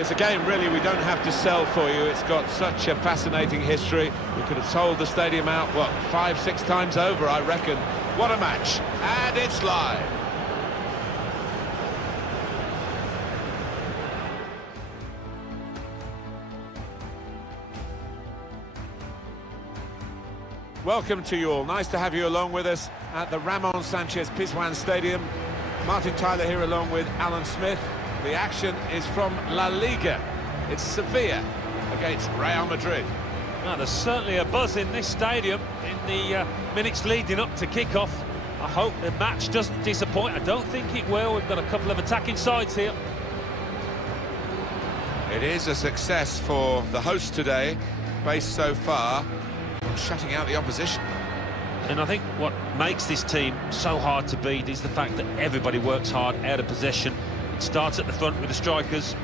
It's a game, really, we don't have to sell for you. It's got such a fascinating history. We could have sold the stadium out, what, 5-6 times over, I reckon. What a match. And it's live. Welcome to you all. Nice to have you along with us at the Ramon Sanchez Pizjuan Stadium. Martin Tyler here along with Alan Smith. The action is from La Liga. It's Sevilla against Real Madrid. Now, there's certainly a buzz in this stadium in the minutes leading up to kick-off. I hope the match doesn't disappoint. I don't think it will. We've got a couple of attacking sides here. It is a success for the host today, based so far on shutting out the opposition. And I think what makes this team so hard to beat is the fact that everybody works hard out of possession. It starts at the front with the strikers.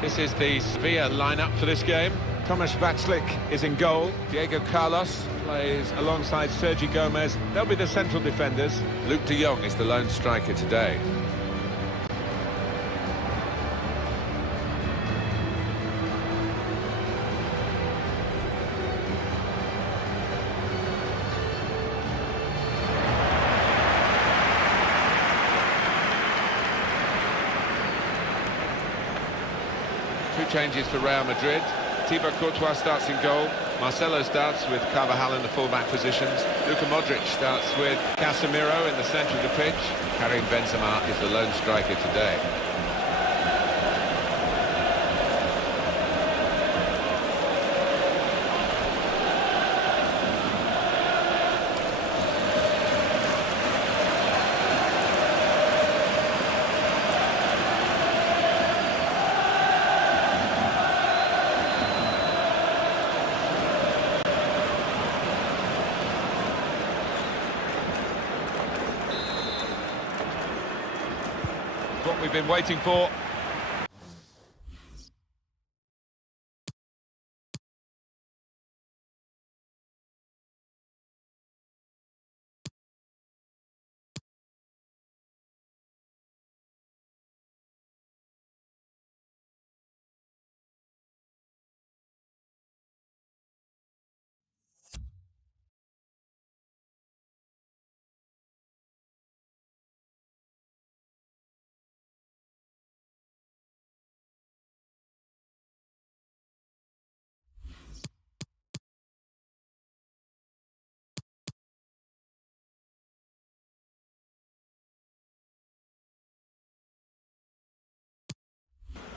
This is the Sevilla lineup for this game. Tomasz Vaclik is in goal. Diego Carlos plays alongside Sergi Gomez. They'll be the central defenders. Luke de Jong is the lone striker today. Two changes for Real Madrid. Thibaut Courtois starts in goal. Marcelo starts with Carvajal in the full-back positions. Luka Modric starts with Casemiro in the centre of the pitch. Karim Benzema is the lone striker today. What we've been waiting for.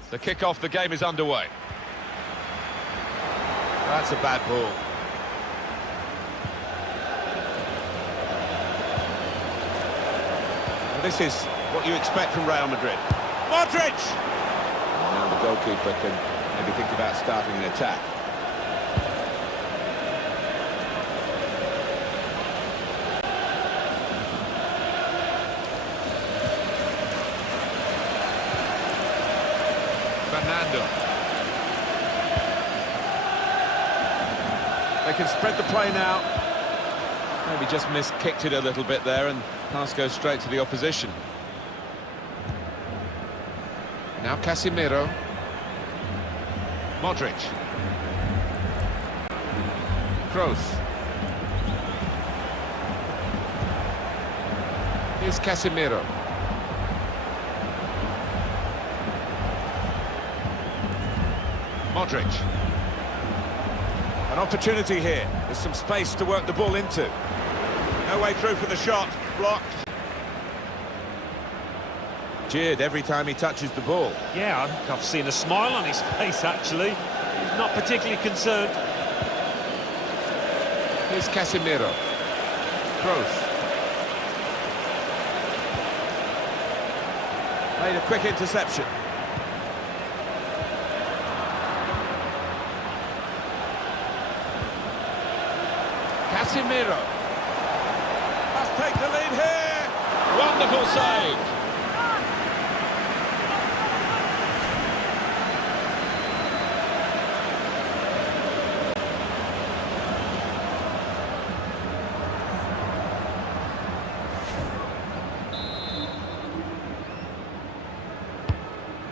The kick-off, the game is underway. That's a bad ball. Well, this is what you expect from Real Madrid. Modric! Now the goalkeeper can maybe think about starting an attack. Fernando. They can spread the play now. Maybe just kicked it a little bit there, and pass goes straight to the opposition. Now Casemiro. Modric. Kroos. Here's Casemiro. Modric. An opportunity here. There's some space to work the ball into. No way through for the shot. Blocked. Jeered every time he touches the ball. Yeah, I think I've seen a smile on his face, actually. He's not particularly concerned. Here's Casemiro. Kroos. Made a quick interception. Casemiro. Must take the lead here. Wonderful save.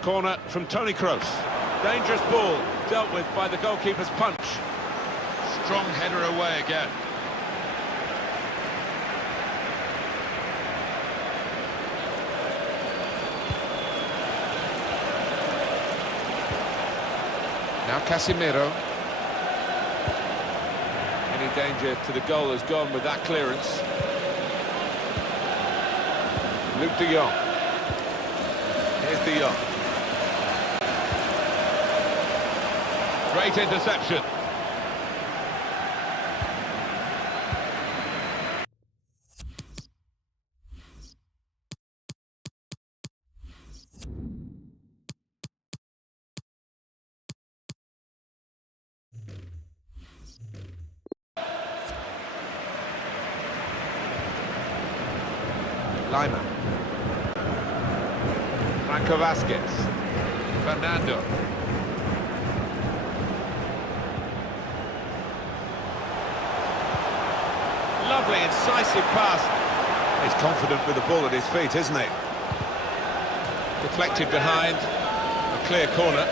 Corner from Toni Kroos. Dangerous ball dealt with by the goalkeeper's punch. Strong header away again. Now Casemiro. Any danger to the goal has gone with that clearance. Luke de Jong. Here's de Jong. Great interception. Lima. Franco Vasquez. Fernando. Lovely, incisive pass. He's confident with the ball at his feet, isn't he? Deflected behind. A clear corner.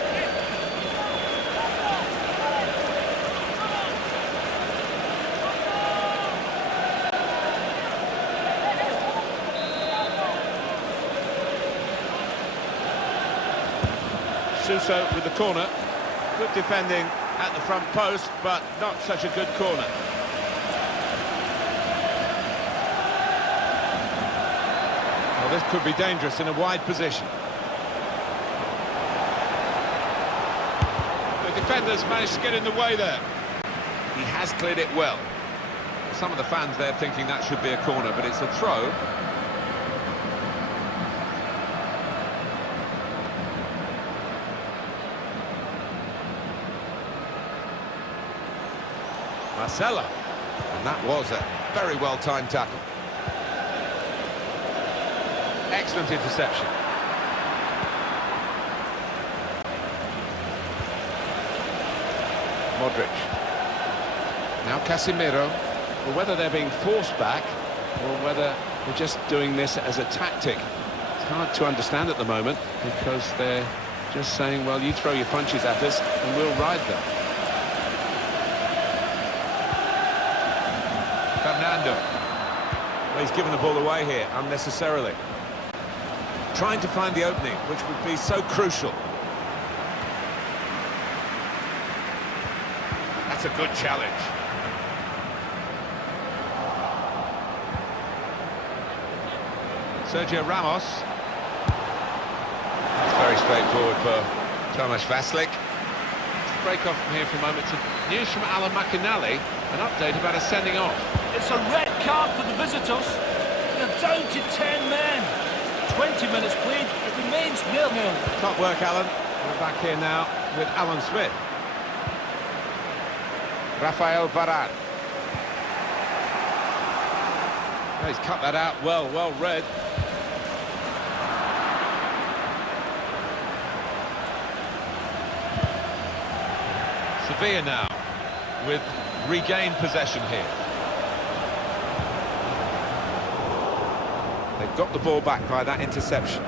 Suso with the corner. Good defending at the front post, but not such a good corner. Well, this could be dangerous in a wide position. The defenders managed to get in the way there. He has cleared it well. Some of the fans there thinking that should be a corner, but it's a throw. Marcelo, and that was a very well-timed tackle. Excellent interception. Modric. Now Casemiro. Well, whether they're being forced back or whether they're just doing this as a tactic, it's hard to understand at the moment, because they're just saying, well, you throw your punches at us and we'll ride them. Fernando. Well, he's given the ball away here unnecessarily. Trying to find the opening, which would be so crucial. That's a good challenge. Sergio Ramos. That's very straightforward for Tomasz Vaslik. Let's break off from here for a moment to news from Alan McInally, an update about a sending off. It's a red card for the visitors. They're down to 10 men. 20 minutes played, it remains 0-0. Top work, Alan. We're back here now with Alan Smith. Rafael Varane. Oh, he's cut that out well read. Sevilla now with regained possession here. They've got the ball back by that interception.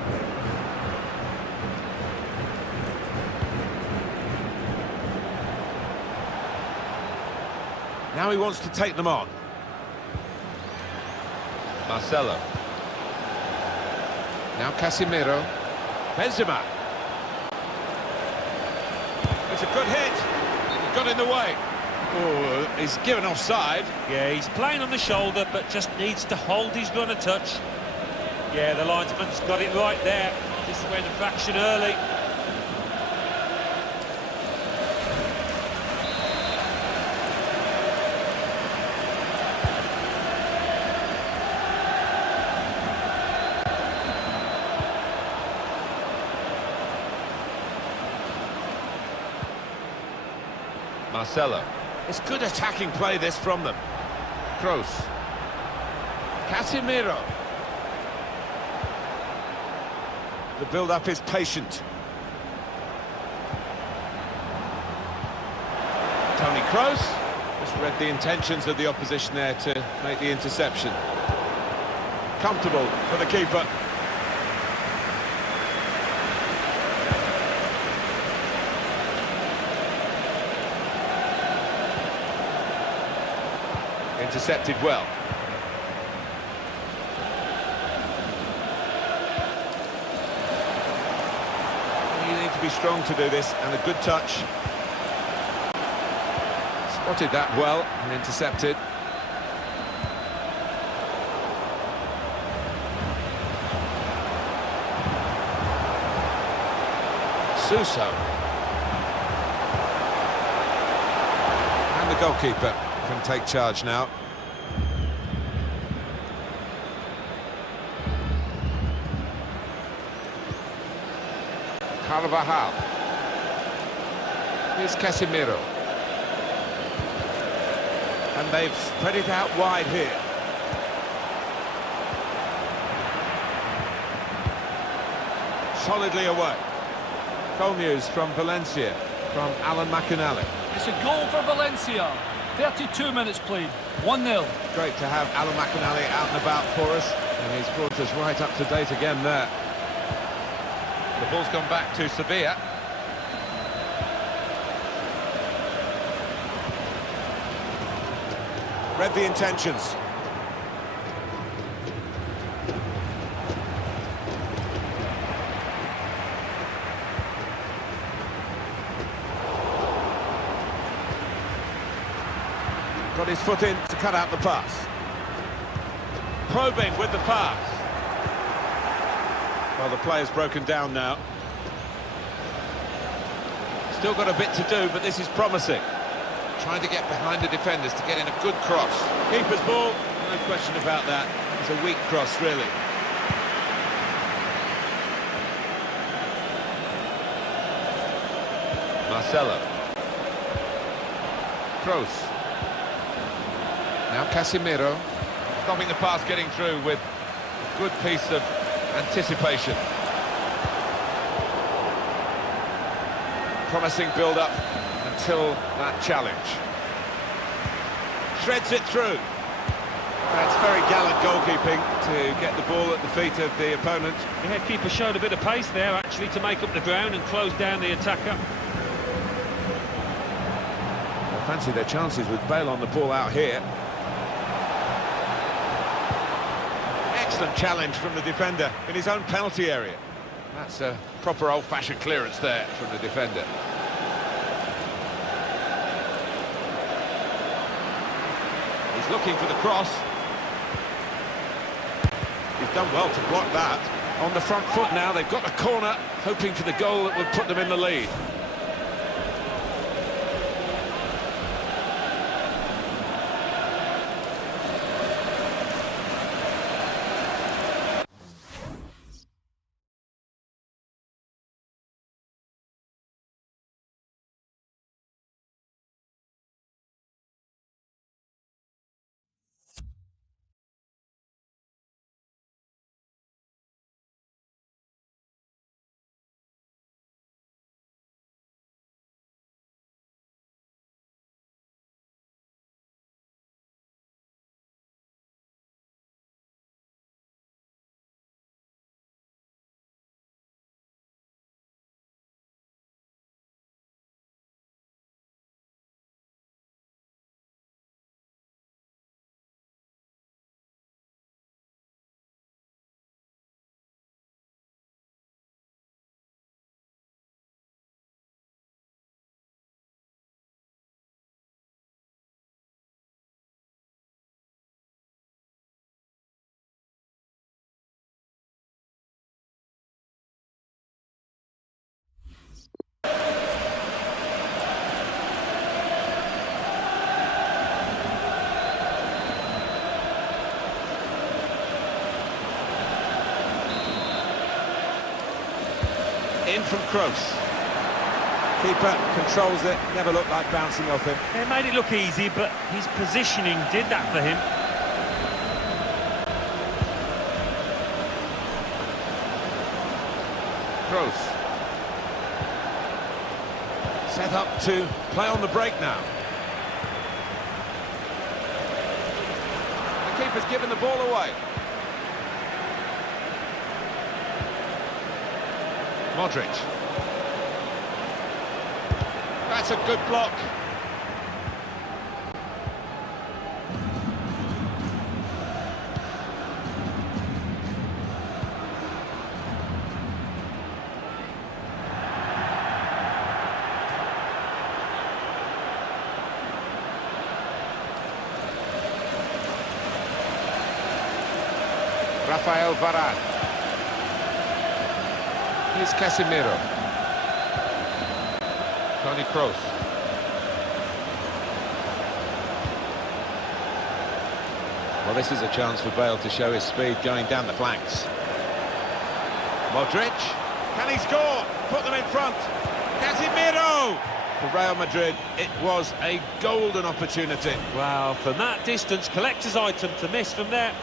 Now he wants to take them on. Marcelo. Now Casemiro. Benzema. It's a good hit. He got in the way. Oh, he's given offside. Yeah, he's playing on the shoulder, but just needs to hold his run a touch. Yeah, the linesman's got it right there. Just went a fraction early. Marcelo. It's good attacking play, this, from them. Kroos. Casemiro. The build-up is patient. Toni Kroos just read the intentions of the opposition there to make the interception. Comfortable for the keeper. Intercepted well. You need to be strong to do this, and a good touch. Spotted that well and intercepted. Suso. And the goalkeeper can take charge now. Carvajal. Here's Casemiro. And they've spread it out wide here. solidly away. Goal news from Valencia, from Alan McInally. It's a goal for Valencia. 32 minutes played, 1-0. Great to have Alan McInally out and about for us, and he's brought us right up to date again there. The ball's gone back to Sevilla. Read the intentions. Got his foot in to cut out the pass. Probing with the pass. Well, the player's broken down now. Still got a bit to do, but this is promising. Trying to get behind the defenders to get in a good cross. Keeper's ball, no question about that. It's a weak cross, really. Marcelo. Kroos. Now Casemiro. Stopping the pass getting through with a good piece of anticipation. Promising build-up until that challenge. Threads it through. That's very gallant goalkeeping to get the ball at the feet of the opponent. Yeah, keeper showed a bit of pace there, actually, to make up the ground and close down the attacker. I fancy their chances with Bale on the ball out here. Excellent challenge from the defender in his own penalty area. That's a proper old-fashioned clearance there from the defender. He's looking for the cross. He's done well to block that. On the front foot now, they've got the corner, hoping for the goal that would put them in the lead. In from Kroos. Keeper controls it, never looked like bouncing off him. It made it look easy, but his positioning did that for him. Kroos. Set up to play on the break now. The keeper's given the ball away. Modric. That's a good block. Rafael Varane. Here's Casemiro. Toni Kroos. Well, this is a chance for Bale to show his speed going down the flanks. Modric. Can he score? Put them in front. Casemiro! For Real Madrid, it was a golden opportunity. Wow, from that distance, collector's item to miss from there.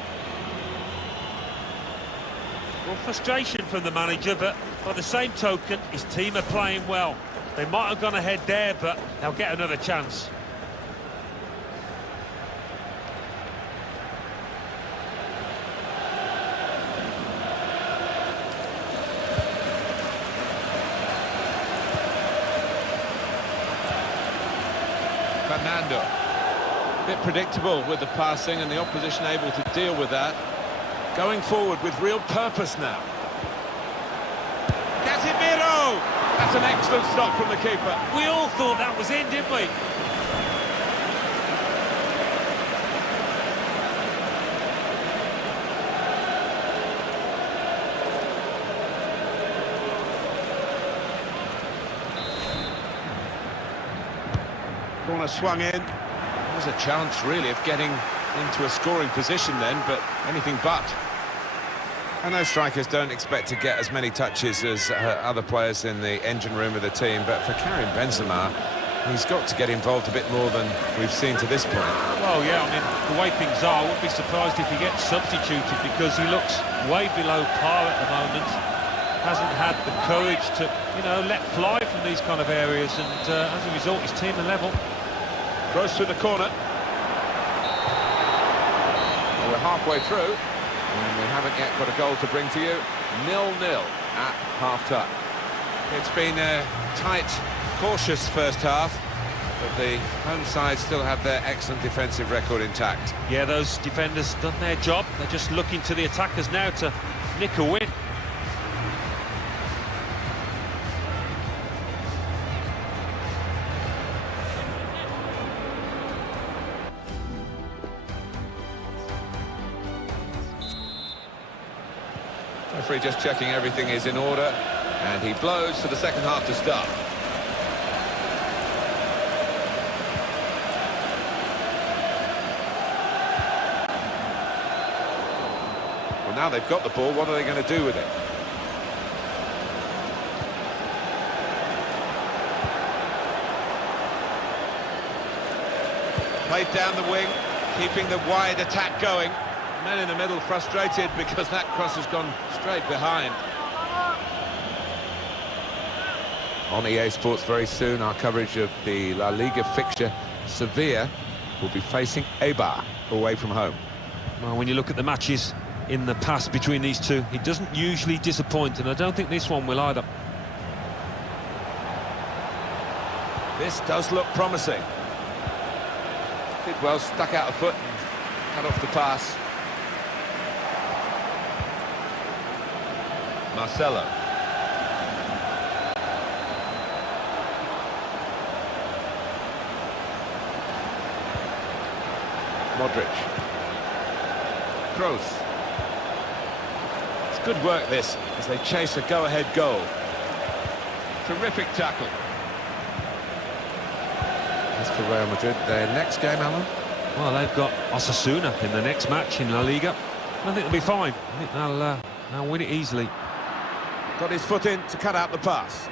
Well, frustration from the manager, but by the same token, his team are playing well. They might have gone ahead there, but they'll get another chance. Fernando. Bit predictable with the passing and the opposition able to deal with that. Going forward with real purpose now. Casemiro! That's an excellent stop from the keeper. We all thought that was in, didn't we? Corner swung in. There's a chance, really, of getting into a scoring position then, but anything but. I know strikers don't expect to get as many touches as other players in the engine room of the team, but for Karim Benzema, he's got to get involved a bit more than we've seen to this point. Well, yeah, I mean, the way things are, I wouldn't be surprised if he gets substituted because he looks way below par at the moment. Hasn't had the courage to, you know, let fly from these kind of areas, and as a result, his team are level. Throws through the corner. Well, we're halfway through, and we haven't yet got a goal to bring to you. 0-0 at half-time. It's been a tight, cautious first half, but the home side still have their excellent defensive record intact. Yeah, those defenders done their job. They're just looking to the attackers now to nick a win. Referee just checking everything is in order, and he blows for the second half to start. Well, now they've got the ball, what are they going to do with it? Played down the wing, keeping the wide attack going. Men in the middle frustrated because that cross has gone straight behind. On EA Sports very soon, our coverage of the La Liga fixture. Sevilla will be facing Eibar away from home. Well, when you look at the matches in the past between these two, he doesn't usually disappoint, and I don't think this one will either. This does look promising. Did well, stuck out a foot and cut off the pass. Marcelo. Modric. Kroos. It's good work this, as they chase a go-ahead goal. Terrific tackle. As for Real Madrid, their next game, Alan? Well, they've got Osasuna in the next match in La Liga. I think they'll be fine. I think they'll win it easily. Got his foot in to cut out the pass.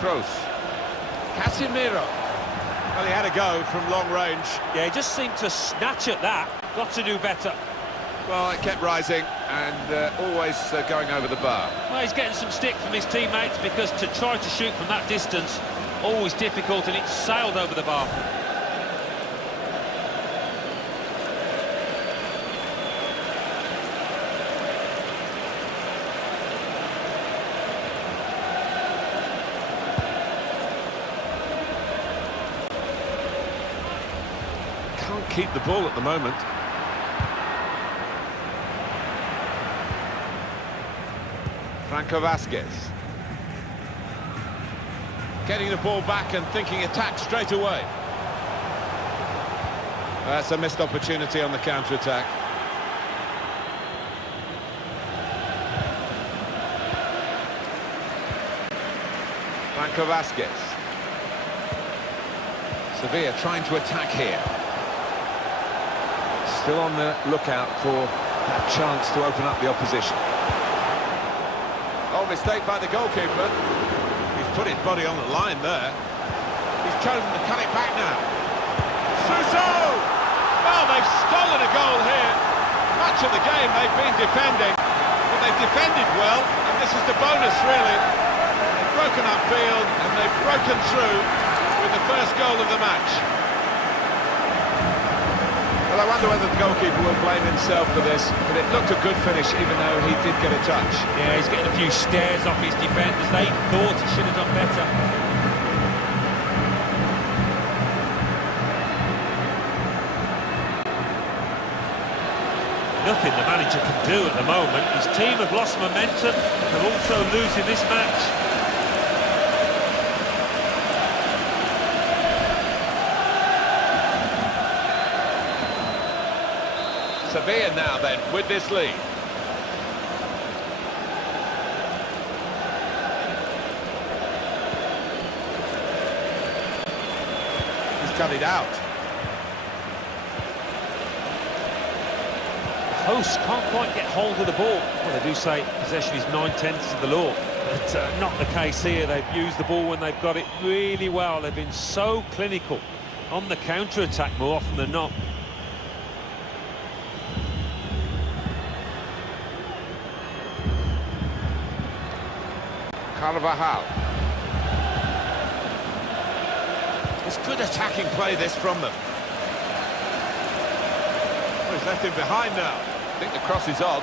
Kroos. Casemiro. Well, he had a go from long range. Yeah, he just seemed to snatch at that. Got to do better. Well, it kept rising and always going over the bar. Well, he's getting some stick from his teammates because to try to shoot from that distance, always difficult, and it sailed over the bar. Can't keep the ball at the moment. Franco Vasquez. Getting the ball back and thinking attack straight away. That's a missed opportunity on the counter-attack. Franco Vasquez. Sevilla trying to attack here. Still on the lookout for that chance to open up the opposition. Oh, mistake by the goalkeeper. He's put his body on the line there. He's chosen to cut it back now. Suso! Well, they've stolen a goal here. Much of the game they've been defending, but they've defended well, and this is the bonus, really. They've broken up field, and they've broken through with the first goal of the match. Well, I wonder whether the goalkeeper will blame himself for this, but it looked a good finish, even though he did get a touch. Yeah, he's getting a few stares off his defenders. They thought he should have done better. Nothing the manager can do at the moment. His team have lost momentum. They're also losing this match. Sevilla now then with this lead. He's cut it out. Hosts can't quite get hold of the ball. Well, they do say possession is 9/10 of the law, but not the case here. They've used the ball when they've got it really well. They've been so clinical on the counter-attack more often than not. Carvajal. It's good attacking play this from them. Oh, he's left him behind now. I think the cross is on.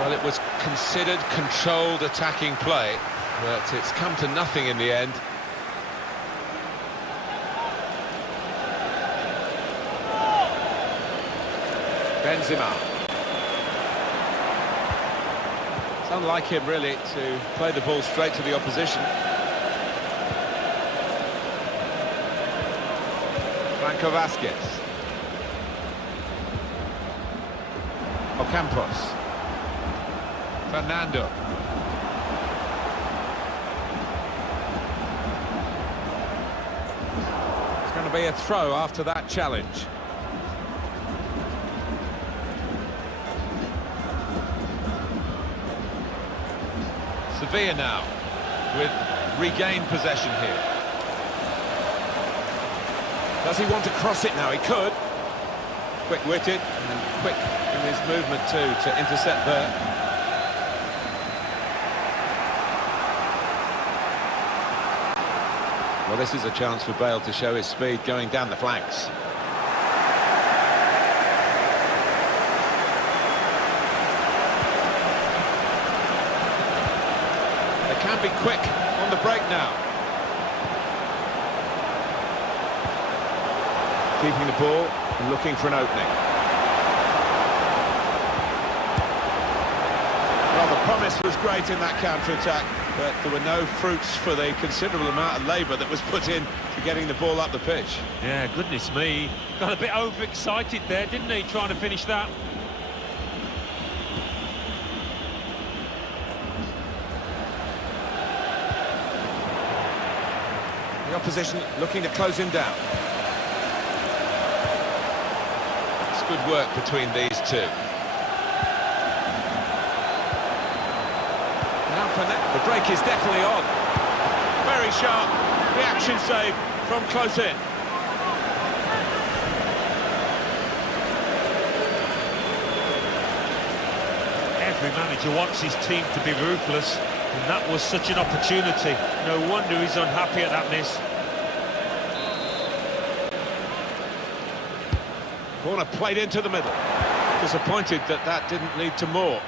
Well, it was considered controlled attacking play, but it's come to nothing in the end. Benzema. It's unlike him, really, to play the ball straight to the opposition. Franco Vasquez. Ocampos. Fernando. It's going to be a throw after that challenge. Sevilla now with regained possession here. Does he want to cross it now? He could. Quick-witted and quick in his movement too to intercept there. Well, this is a chance for Bale to show his speed going down the flanks. They can be quick on the break now. Keeping the ball and looking for an opening. Well, the promise was great in that counter-attack, but there were no fruits for the considerable amount of labour that was put in to getting the ball up the pitch. Yeah, goodness me. Got a bit overexcited there, didn't he, trying to finish that? The opposition looking to close him down. It's good work between these two. The break is definitely on. Very sharp reaction save from close in. Every manager wants his team to be ruthless, and that was such an opportunity. No wonder he's unhappy at that miss. Corner played into the middle. Disappointed that that didn't lead to more.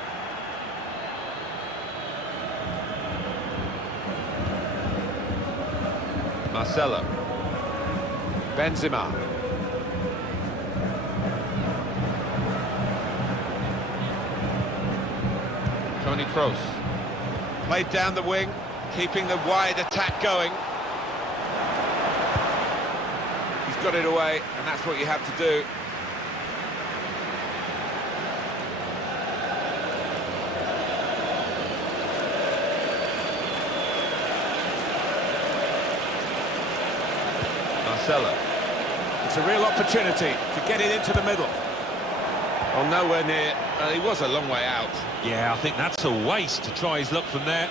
Marcelo. Benzema. Toni Kroos. Played down the wing, keeping the wide attack going. He's got it away, and that's what you have to do. Marcelo. It's a real opportunity to get it into the middle. Well, nowhere near He was a long way out. Yeah, I think that's a waste to try his luck from there.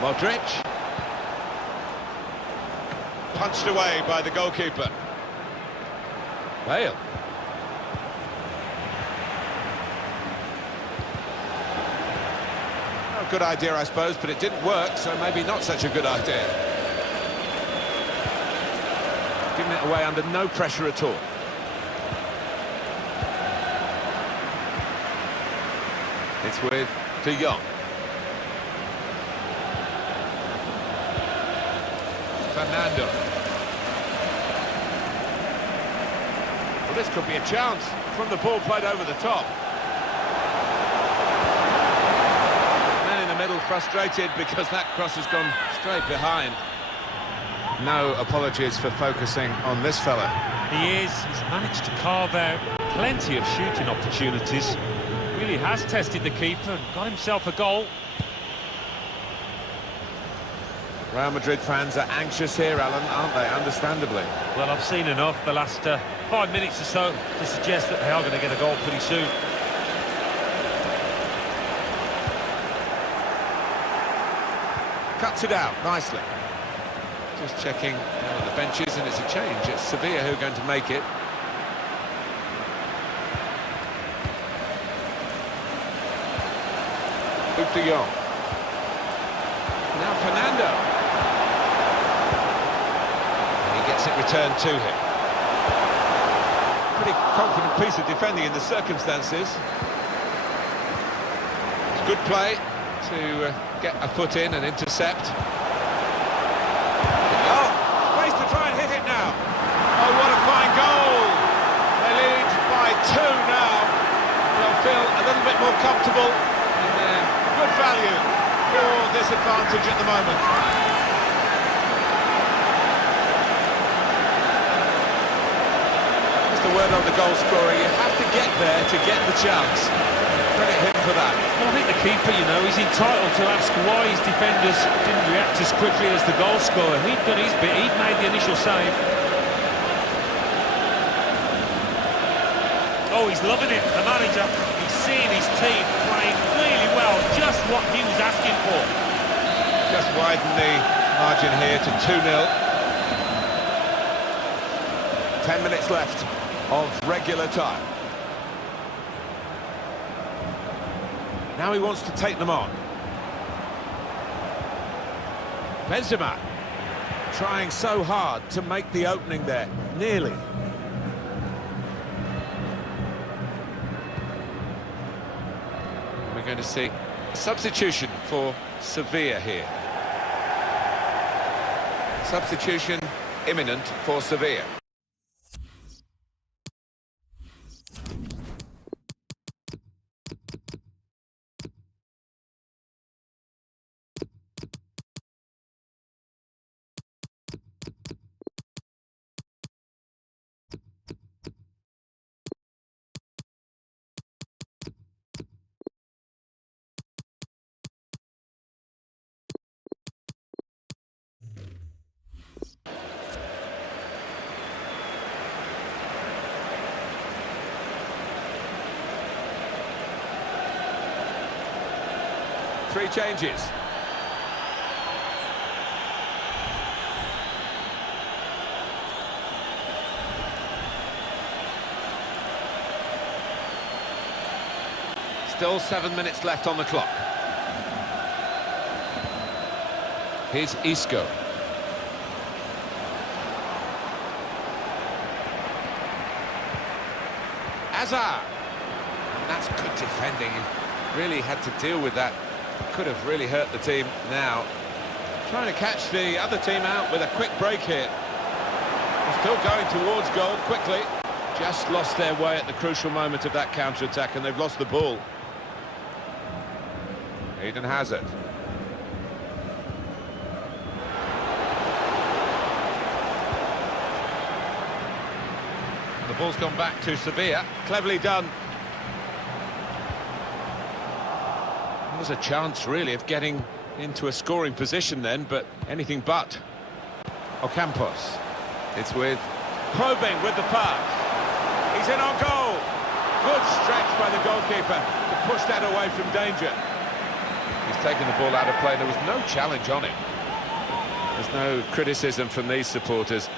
Modric. Punched away by the goalkeeper. Bale. Oh, good idea, I suppose, but it didn't work, so maybe not such a good idea. Giving it away under no pressure at all. It's with De Jong. Fernando. Well, this could be a chance from the ball played over the top. Man in the middle frustrated because that cross has gone straight behind. No apologies for focusing on this fella. He is. He's managed to carve out plenty of shooting opportunities. Really has tested the keeper and got himself a goal. Real Madrid fans are anxious here, Alan, aren't they? Understandably. Well, I've seen enough the last 5 minutes or so to suggest that they are going to get a goal pretty soon. Cuts it out nicely. Just checking down at the benches, and it's a change. It's Sevilla who are going to make it. De Jong. Now Fernando. He gets it returned to him. Pretty confident piece of defending in the circumstances. It's good play to get a foot in and intercept. Oh, space to try and hit it now. Oh, what a fine goal. They lead by 2 now. They'll feel a little bit more comfortable. Good value for this advantage at the moment. Just a word on the goal scorer, you have to get there to get the chance. Credit him for that. Well, I think the keeper, you know, he's entitled to ask why his defenders didn't react as quickly as the goal scorer. He'd done his bit, he'd made the initial save. Oh, he's loving it, the manager. He's seeing his team playing really well, just what he was asking for. Just widen the margin here to 2-0. 10 minutes left of regular time. Now he wants to take them on. Benzema trying so hard to make the opening there, nearly. We're going to see a substitution for Sevilla here. Substitution imminent for Sevilla. Three changes. Still 7 minutes left on the clock. Here's Isco. Hazard. And that's good defending. Really had to deal with that. Could have really hurt the team now. Trying to catch the other team out with a quick break here. They're still going towards goal quickly. Just lost their way at the crucial moment of that counter-attack, and they've lost the ball. Eden Hazard. ball's gone back to Sevilla. Cleverly done. There's a chance, really, of getting into a scoring position then, but anything but. Ocampos. It's with Probing with the pass. He's in on goal. Good stretch by the goalkeeper to push that away from danger. He's taken the ball out of play. There was no challenge on it. There's no criticism from these supporters.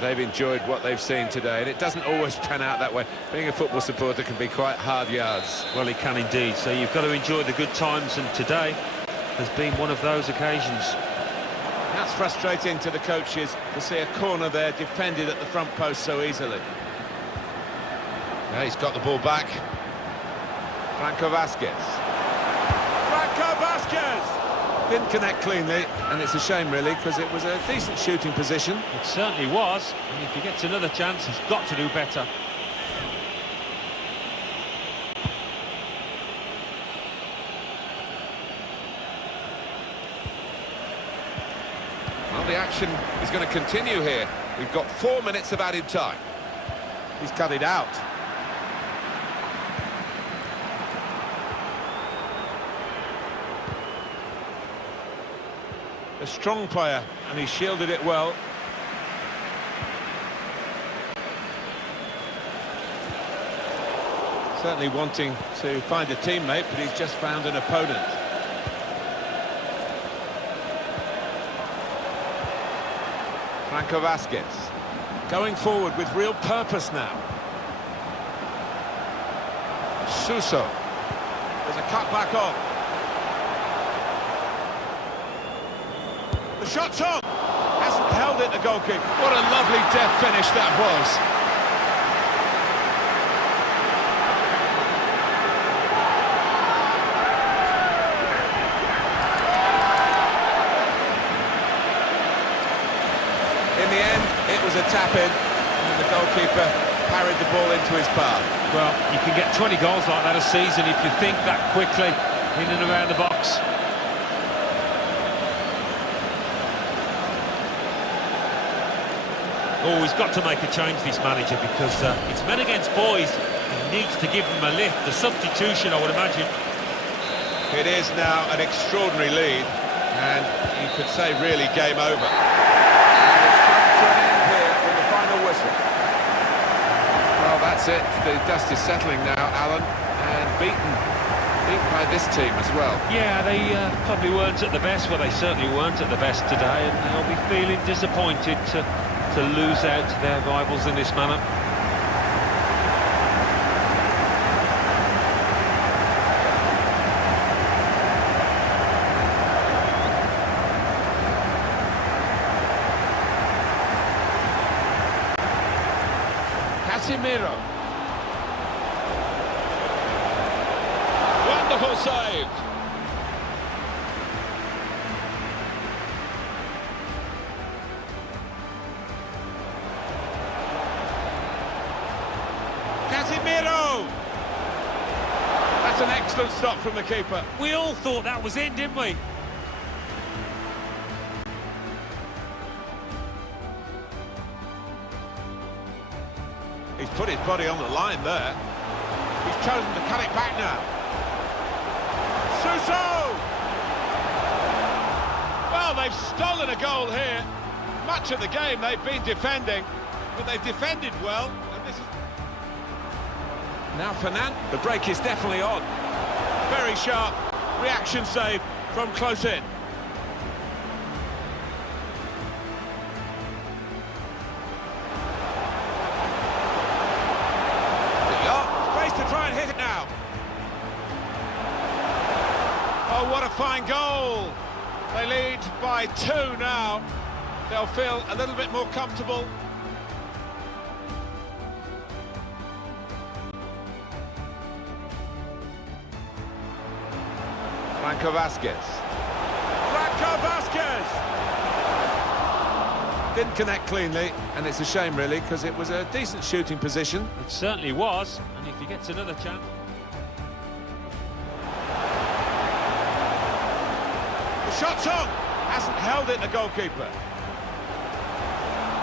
They've enjoyed what they've seen today, and it doesn't always pan out that way. Being a football supporter can be quite hard yards. Well, he can indeed. So you've got to enjoy the good times, and today has been one of those occasions. That's frustrating to the coaches to see a corner there defended at the front post so easily. Yeah, he's got the ball back. Franco Vasquez. Franco Vasquez! Didn't connect cleanly, and it's a shame, really, because it was a decent shooting position. It certainly was, and if he gets another chance, he's got to do better. Well, the action is going to continue here. We've got 4 minutes of added time. He's cut it out. A strong player, and he shielded it well. Certainly wanting to find a teammate, but he's just found an opponent. Franco Vasquez going forward with real purpose now. Suso. There's a cut back on. The shot's on. Hasn't held it, the goalkeeper. What a lovely deft finish that was. In the end, it was a tap-in, and the goalkeeper parried the ball into his path. Well, you can get 20 goals like that a season if you think that quickly in and around the box. Oh, he's got to make a change, this manager, because it's men against boys. He needs to give them a lift. The substitution, I would imagine. It is now an extraordinary lead, and you could say really game over. And it's come to an end here with the final whistle. Well, that's it. The dust is settling now, Alan, and beaten by this team as well. Yeah, they probably weren't at the best. Well, they certainly weren't at the best today, and they'll be feeling disappointed to lose out to their rivals in this manner. Casemiro. Wonderful save. Casemiro! That's an excellent stop from the keeper. We all thought that was it, didn't we? He's put his body on the line there. He's chosen to cut it back now. Suso! Well, they've stolen a goal here. Much of the game they've been defending, but they've defended well. And this is... Now Fernand, the break is definitely on. Very sharp reaction save from close in. Space to try and hit it now. Oh, what a fine goal. They lead by 2 now. They'll feel a little bit more comfortable. Franco Vasquez. Franco Vasquez! Didn't connect cleanly, and it's a shame, really, because it was a decent shooting position. It certainly was, and if he gets another chance... The shot's on! Hasn't held it, the goalkeeper.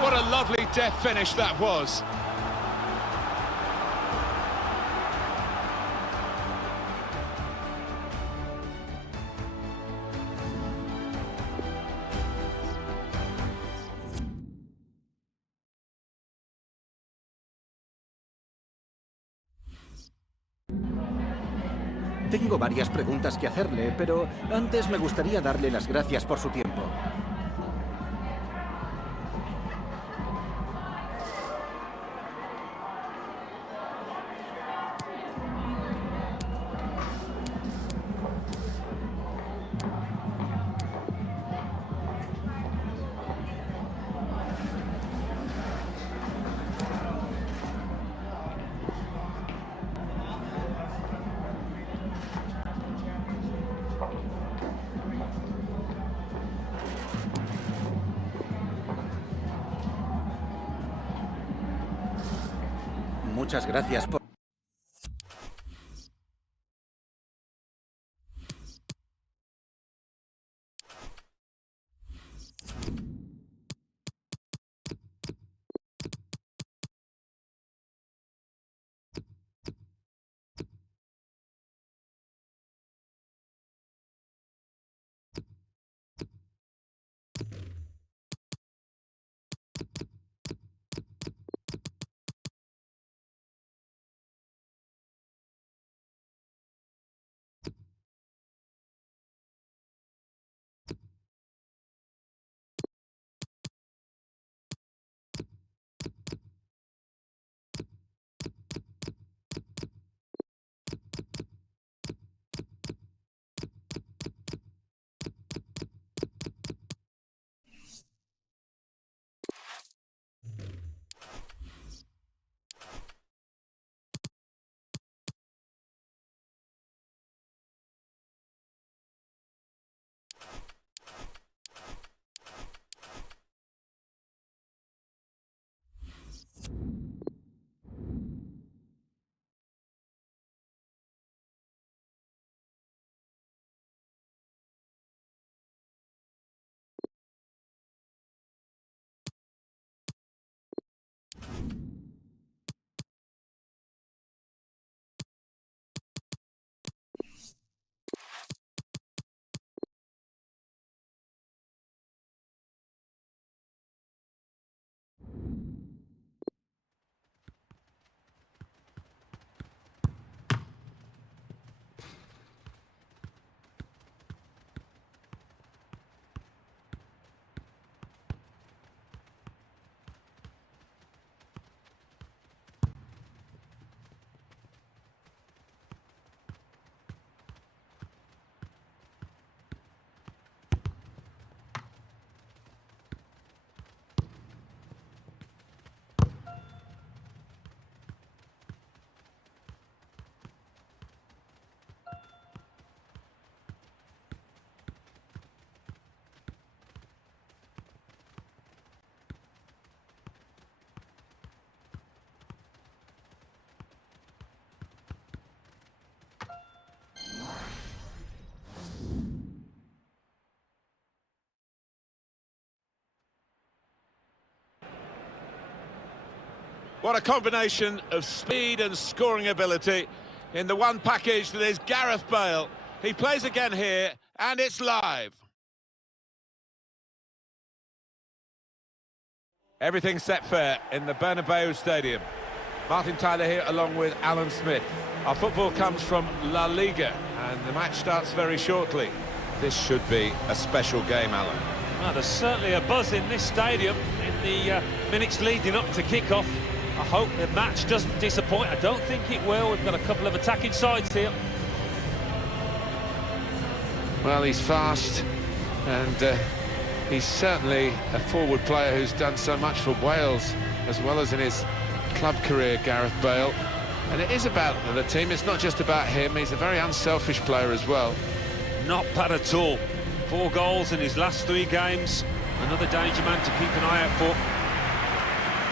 What a lovely deft finish that was. Tengo varias preguntas que hacerle, pero antes me gustaría darle las gracias por su tiempo. Muchas gracias por... What a combination of speed and scoring ability in the one package that is Gareth Bale. He plays again here, and it's live. Everything set fair in the Bernabeu Stadium. Martin Tyler here along with Alan Smith. Our football comes from La Liga, and the match starts very shortly. This should be a special game, Alan. Well, there's certainly a buzz in this stadium in the minutes leading up to kick-off. I hope the match doesn't disappoint. I don't think it will. We've got a couple of attacking sides here. Well, he's fast, and he's certainly a forward player who's done so much for Wales, as well as in his club career, Gareth Bale. And it is about the team, it's not just about him. He's a very unselfish player as well. Not bad at all. 4 goals in his last 3 games. Another danger man to keep an eye out for.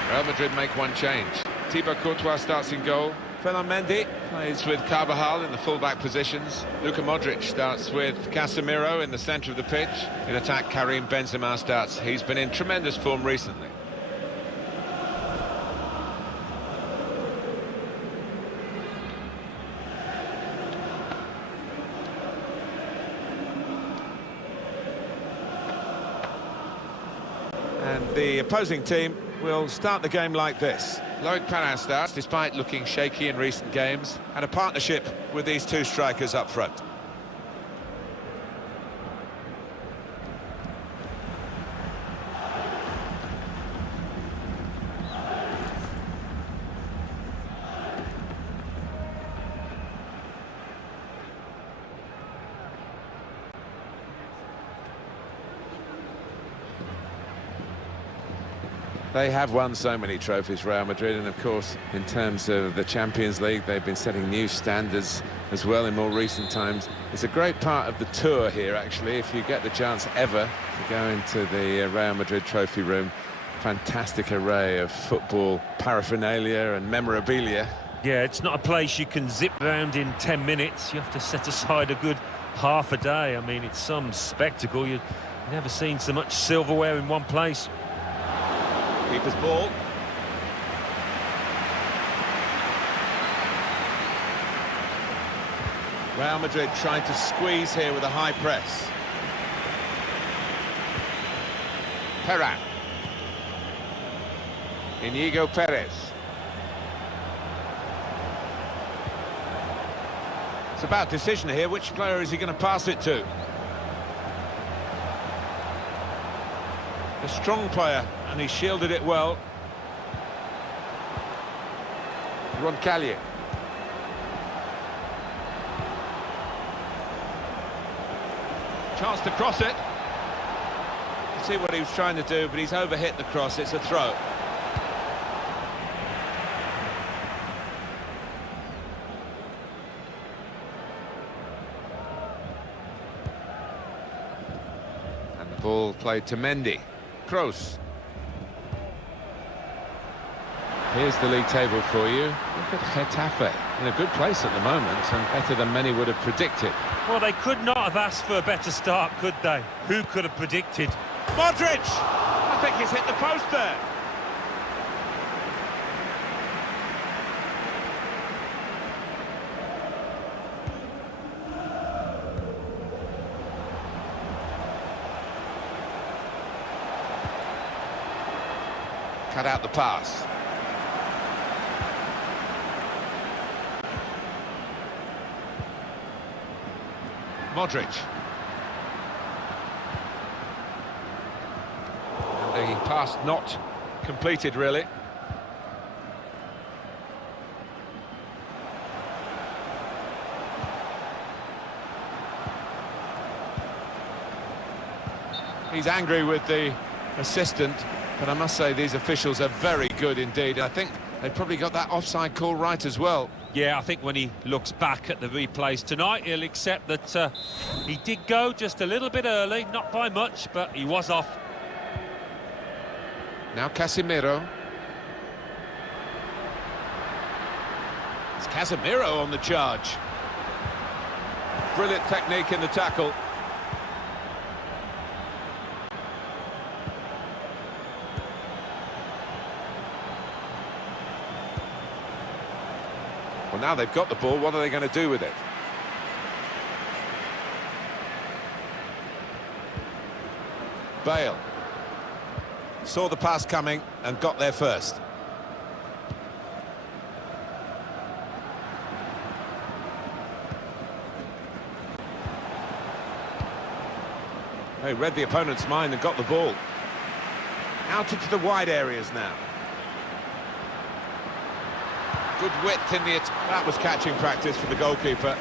Real Madrid make one change. Thibaut Courtois starts in goal. Ferland Mendy plays with Carvajal in the full-back positions. Luka Modric starts with Casemiro in the centre of the pitch. In attack, Karim Benzema starts. He's been in tremendous form recently. And the opposing team will start the game like this. Loic Perrin starts, despite looking shaky in recent games, and a partnership with these two strikers up front. They have won so many trophies, Real Madrid, and of course, in terms of the Champions League, they've been setting new standards as well in more recent times. It's a great part of the tour here, actually, if you get the chance ever to go into the Real Madrid trophy room. Fantastic array of football paraphernalia and memorabilia. Yeah, it's not a place you can zip around in 10 minutes. You have to set aside a good half a day. I mean, it's some spectacle. You've never seen so much silverware in one place. Keeper's ball. Real Madrid trying to squeeze here with a high press. Perrin. Inigo Perez. It's about decision here. Which player is he going to pass it to? A strong player, and he shielded it well. Roncallier. Chance to cross it. You see what he was trying to do, but he's overhit the cross. It's a throw. And the ball played to Mendy. Kroos. Here's the league table for you. Look at Getafe, in a good place at the moment, and better than many would have predicted. Well, they could not have asked for a better start, could they? Who could have predicted? Modric! I think he's hit the post there. Cut out the pass. Modric. And the pass not completed, really. He's angry with the assistant, but I must say these officials are very good indeed. I think they probably got that offside call right as well. Yeah, I think when he looks back at the replays tonight, he'll accept that he did go just a little bit early, not by much, but he was off. Now Casemiro. It's Casemiro on the charge. Brilliant technique in the tackle. Well, now they've got the ball, what are they going to do with it? Bale saw the pass coming and got there first. He read the opponent's mind and got the ball. Out into the wide areas now. Good width in the... That was catching practice for the goalkeeper.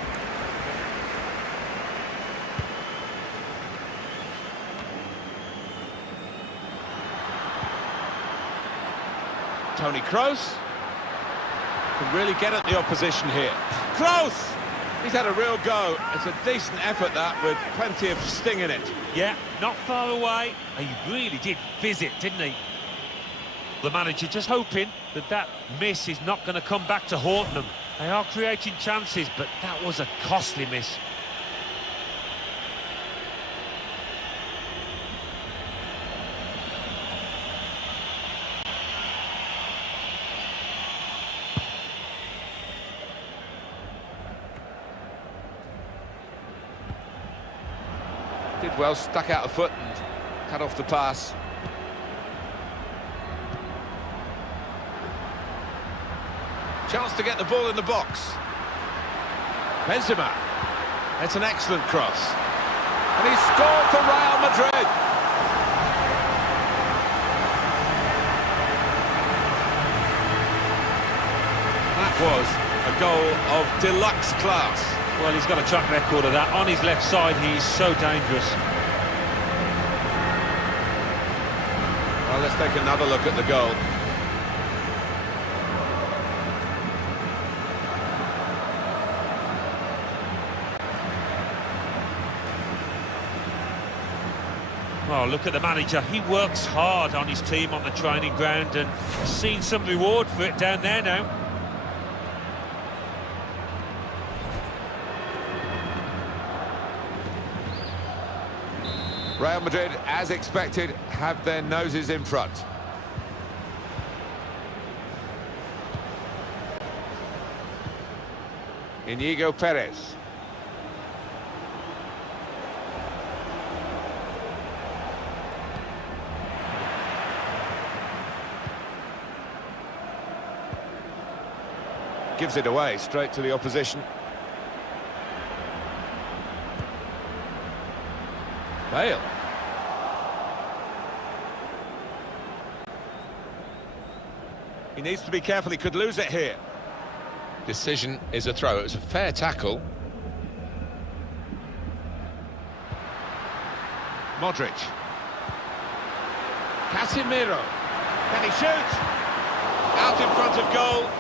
Toni Kroos can really get at the opposition here. Kroos! He's had a real go. It's a decent effort, that, with plenty of sting in it. Yeah, not far away. He really did fizz it, didn't he? The manager just hoping that that miss is not going to come back to haunt them. They are creating chances, but that was a costly miss. Did well, stuck out a foot and cut off the pass. Chance to get the ball in the box. Benzema. It's an excellent cross. And he's scored for Real Madrid. That was a goal of deluxe class. Well, he's got a track record of that. On his left side, he's so dangerous. Well, let's take another look at the goal. Oh, look at the manager. He works hard on his team on the training ground and has seen some reward for it down there now. Real Madrid, as expected, have their noses in front. Inigo Perez. Gives it away straight to the opposition. Bale. He needs to be careful, he could lose it here. Decision is a throw. It was a fair tackle. Modric. Casemiro. Can he shoot? Out in front of goal.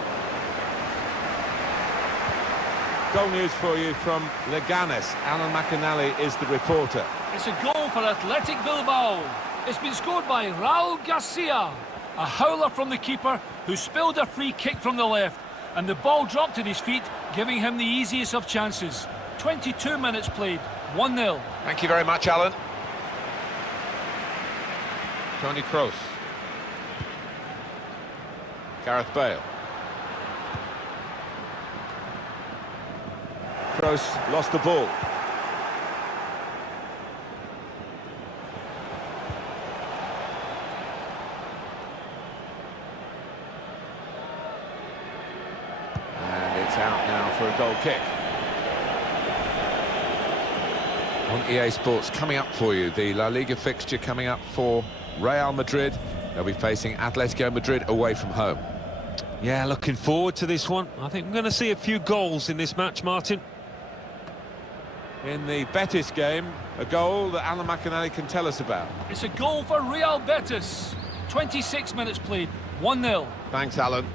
Goal news for you from Leganes. Alan McAnally is the reporter. It's a goal for Athletic Bilbao. It's been scored by Raul Garcia. A howler from the keeper who spilled a free kick from the left, and the ball dropped at his feet, giving him the easiest of chances. 22 minutes played, 1-0. Thank you very much, Alan. Toni Kroos. Gareth Bale. Kroos lost the ball. And it's out now for a goal kick. On EA Sports, coming up for you, the La Liga fixture coming up for Real Madrid. They'll be facing Atletico Madrid away from home. Yeah, looking forward to this one. I think we're going to see a few goals in this match, Martin. In the Betis game, a goal that Alan McAnally can tell us about. It's a goal for Real Betis. 26 minutes played, 1-0. Thanks, Alan.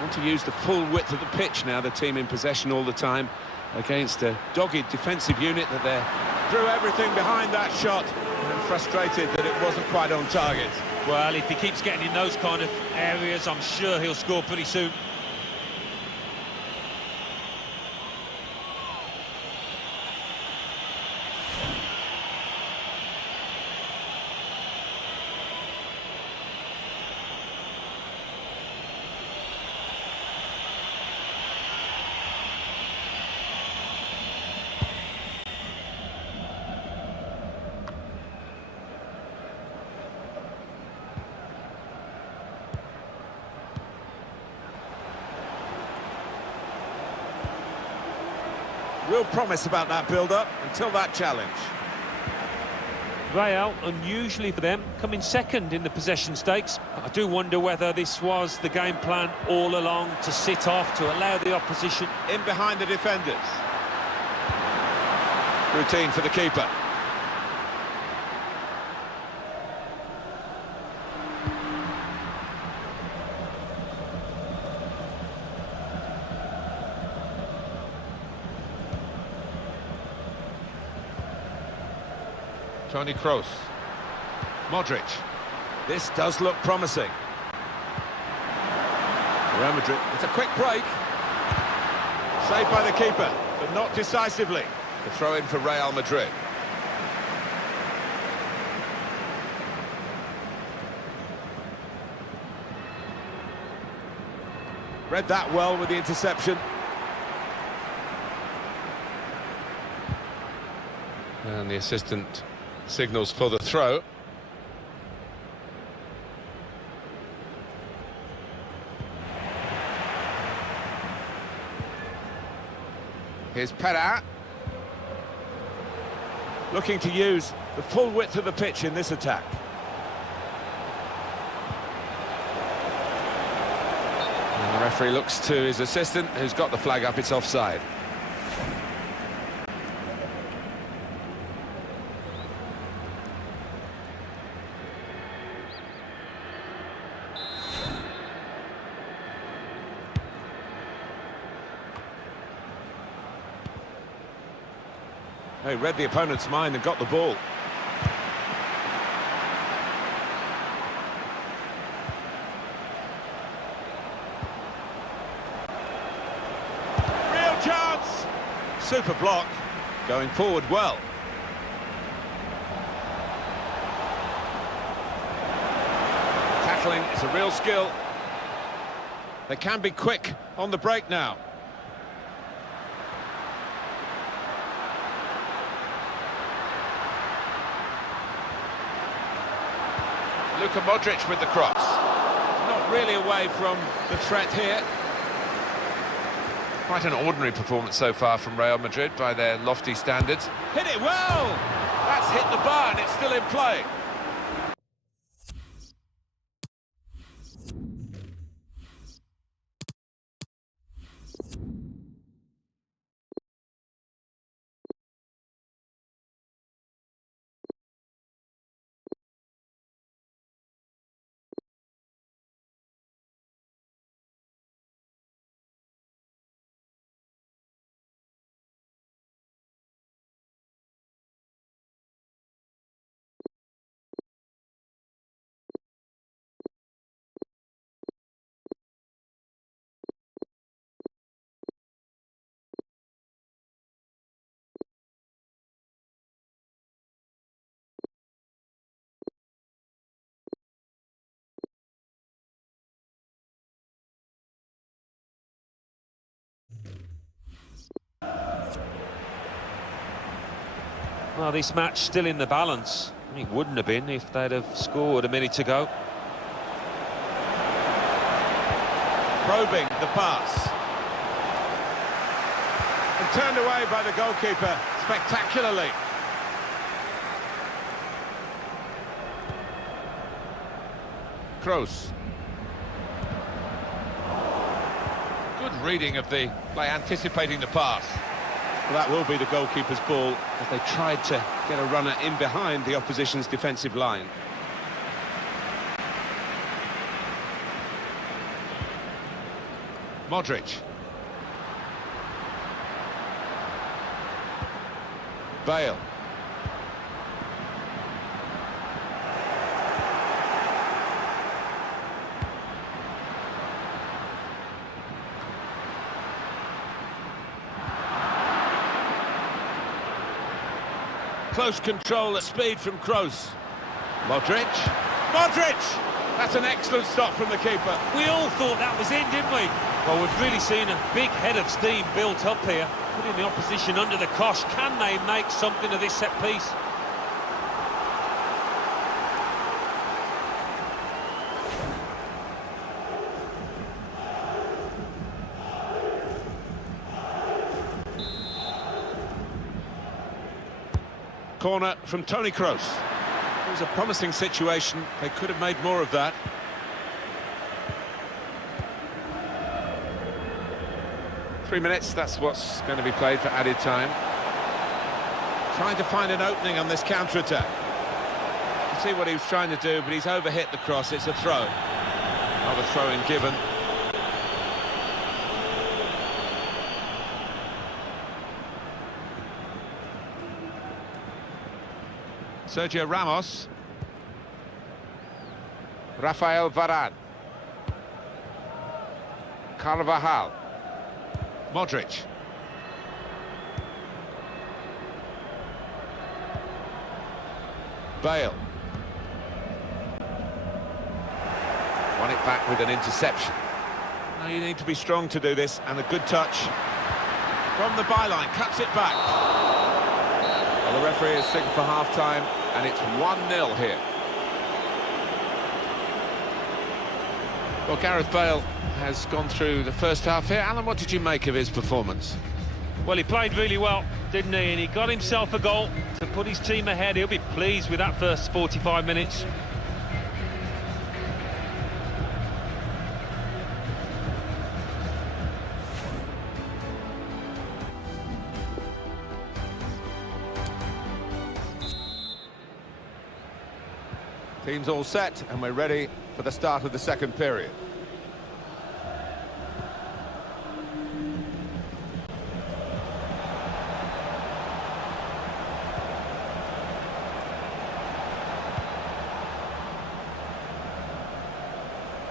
Want to use the full width of the pitch now, the team in possession all the time, against a dogged defensive unit that they threw everything behind that shot and frustrated that it wasn't quite on target. Well, if he keeps getting in those kind of areas, I'm sure he'll score pretty soon. Real promise about that build-up until that challenge. Real, unusually for them, coming second in the possession stakes. I do wonder whether this was the game plan all along, to sit off, to allow the opposition In behind the defenders. Routine for the keeper. Toni Kroos. Modric. This does look promising. Real Madrid. It's a quick break. Saved by the keeper, but not decisively. The throw in for Real Madrid. Read that well with the interception. And the assistant signals for the throw. Here's Pereira. Looking to use the full width of the pitch in this attack. And the referee looks to his assistant, who's got the flag up. It's offside. He read the opponent's mind and got the ball. Real chance! Super block, going forward well. Tackling is a real skill. They can be quick on the break now. Luka Modric with the cross. Not really away from the threat here. Quite an ordinary performance so far from Real Madrid by their lofty standards. Hit it well! That's hit the bar and it's still in play. Well, this match still in the balance. It wouldn't have been if they'd have scored a minute to go. Probing the pass. And turned away by the goalkeeper spectacularly. Kroos. Good reading of the play, anticipating the pass. Well, that will be the goalkeeper's ball as they tried to get a runner in behind the opposition's defensive line. Modric. Bale. Close control at speed from Kroos. Modric. Modric! That's an excellent stop from the keeper. We all thought that was in, didn't we? Well, we've really seen a big head of steam built up here, putting the opposition under the cosh. Can they make something of this set piece? Corner from Toni Kroos. It was a promising situation. They could have made more of that. Three minutes, that's what's going to be played for added time. Trying to find an opening on this counter-attack. You can see what he was trying to do, but he's overhit the cross. It's a throw. Not a throw-in given. Sergio Ramos. Rafael Varane. Carvajal. Modric. Bale. Won it back with an interception. Now you need to be strong to do this, and a good touch from the byline, cuts it back. Well, the referee has signaled for half-time, and it's 1-0 here. Well, Gareth Bale has gone through the first half here. Alan, what did you make of his performance? Well, he played really well, didn't he? And he got himself a goal to put his team ahead. He'll be pleased with that first 45 minutes. Team's all set, and we're ready for the start of the second period.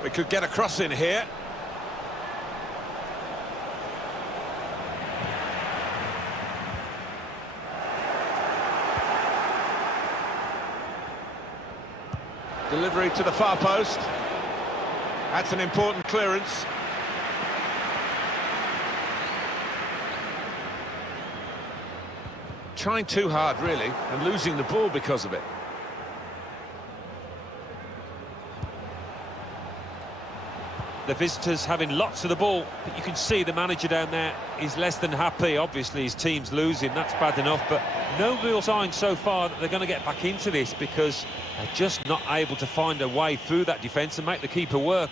We could get a cross in here. Delivery to the far post. That's an important clearance. Trying too hard, really, and losing the ball because of it. The visitors having lots of the ball, but you can see the manager down there is less than happy. Obviously his team's losing, that's bad enough, but no real signs so far that they're going to get back into this, because they're just not able to find a way through that defence and make the keeper work.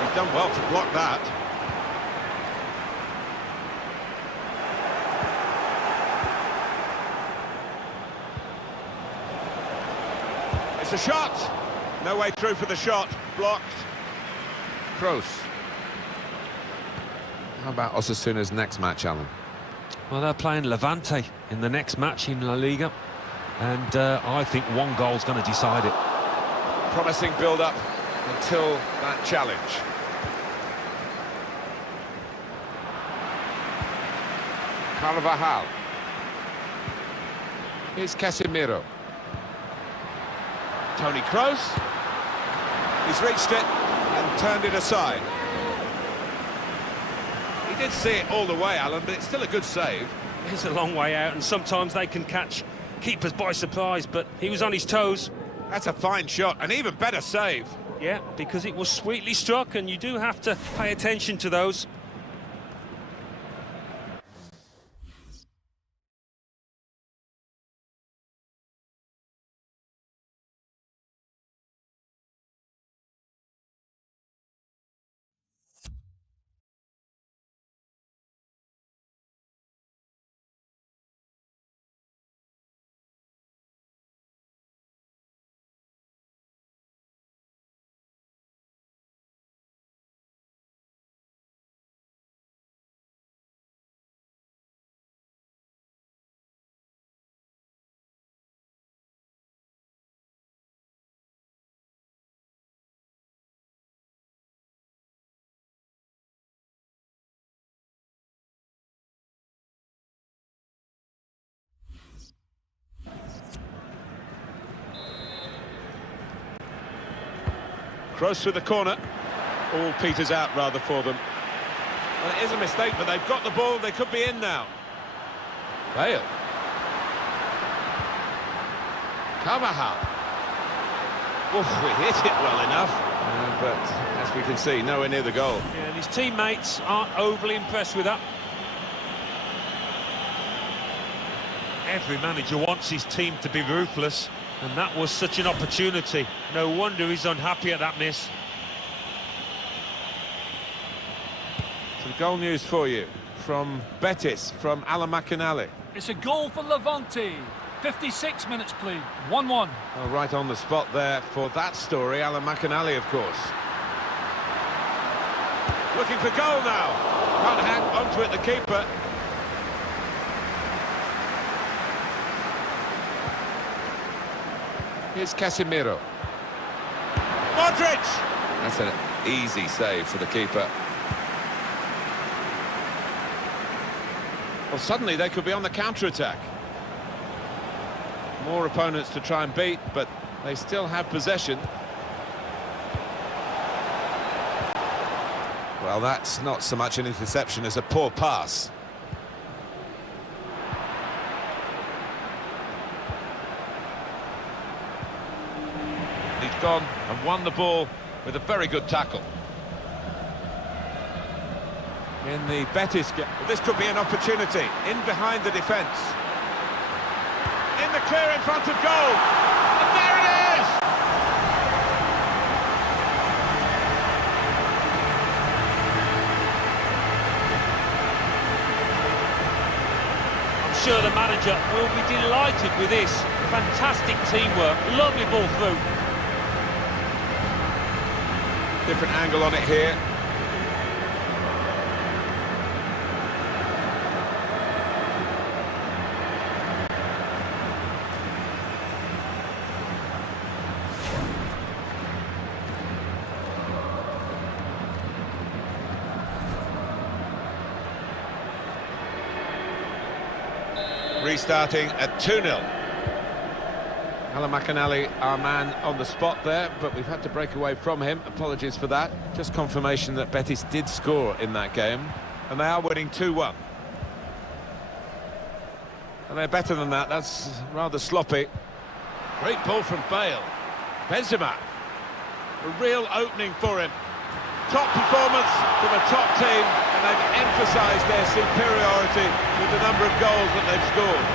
He's done well to block that. It's a shot. No way through for the shot. Blocked. Kroos. How about Osasuna's next match, Alan? Well, they're playing Levante in the next match in La Liga, and I think one goal's going to decide it. Promising build-up until that challenge. Carvajal. Here's Casemiro. Toni Kroos. He's reached it and turned it aside. He did see it all the way, Alan, but it's still a good save. It's a long way out, and sometimes they can catch keepers by surprise, but he was on his toes. That's a fine shot, an even better save. Yeah, because it was sweetly struck, and you do have to pay attention to those. Kroos through the corner. All peters out rather for them. Well, it is a mistake, but they've got the ball. They could be in now. Bale. Carvajal. Oof, we hit it well enough. But as we can see, nowhere near the goal. Yeah, and his teammates aren't overly impressed with that. Every manager wants his team to be ruthless, and that was such an opportunity. No wonder he's unhappy at that miss. Some goal news for you from Betis, from Alan McInally. It's a goal for Levante. 56 minutes played, 1-1. Well, right on the spot there for that story, Alan McInally, of course. Looking for goal now. Can't hang onto it, the keeper. Here's Casemiro. Modric! That's an easy save for the keeper. Well, suddenly they could be on the counter-attack. More opponents to try and beat, but they still have possession. Well, that's not so much an interception as a poor pass. He's gone and won the ball with a very good tackle. In the Betis game, this could be an opportunity. In behind the defence. In the clear in front of goal. And there it is! I'm sure the manager will be delighted with this. Fantastic teamwork, lovely ball through. Different angle on it here. Restarting at 2-0. Alan McInally, our man on the spot there, but we've had to break away from him. Apologies for that. Just confirmation that Betis did score in that game, and they are winning 2-1. And they're better than that. That's rather sloppy. Great ball from Bale. Benzema. A real opening for him. Top performance from a top team, and they've emphasised their superiority with the number of goals that they've scored.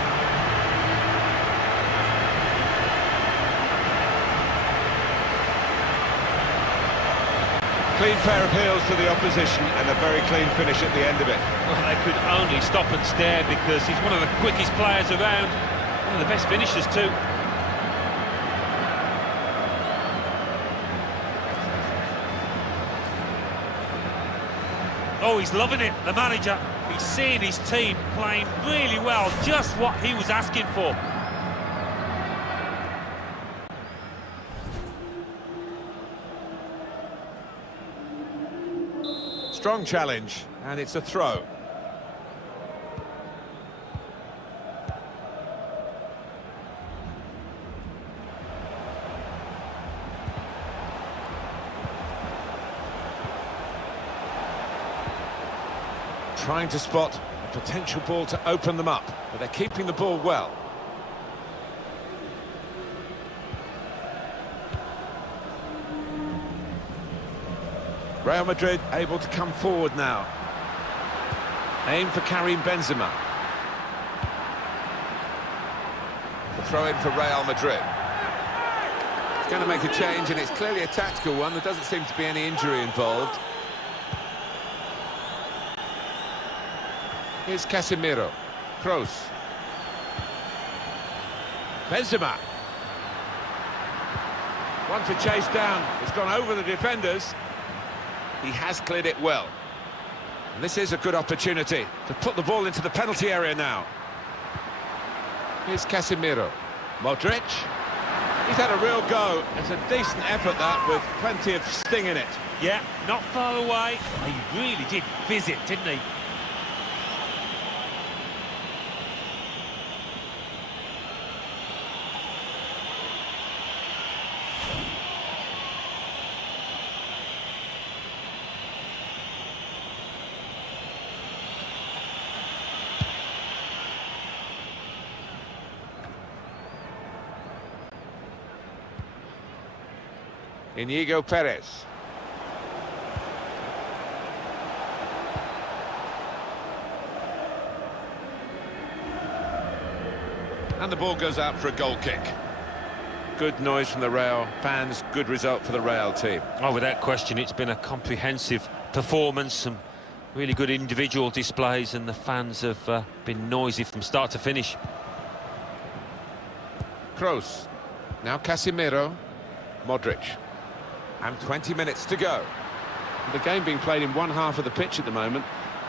Clean pair of heels to the opposition and a very clean finish at the end of it. Well, they could only stop and stare because he's one of the quickest players around, one of the best finishers too. Oh, he's loving it, the manager. He's seeing his team playing really well, just what he was asking for. Strong challenge, and it's a throw. Trying to spot a potential ball to open them up, but they're keeping the ball well. Real Madrid able to come forward now. Aim for Karim Benzema. The throw in for Real Madrid. It's going to make a change, and it's clearly a tactical one. There doesn't seem to be any injury involved. Here's Casemiro. Kroos. Benzema. One to chase down. It's gone over the defenders. He has cleared it well. And this is a good opportunity to put the ball into the penalty area now. Here's Casemiro. Modric. He's had a real go. It's a decent effort, that, with plenty of sting in it. Yeah, not far away. He really did fizz it, didn't he? Inigo Perez. And the ball goes out for a goal kick. Good noise from the Real fans, good result for the Real team. Oh, without question, it's been a comprehensive performance, some really good individual displays, and the fans have been noisy from start to finish. Kroos. Now Casemiro. Modric. And 20 minutes to go. The game being played in one half of the pitch at the moment.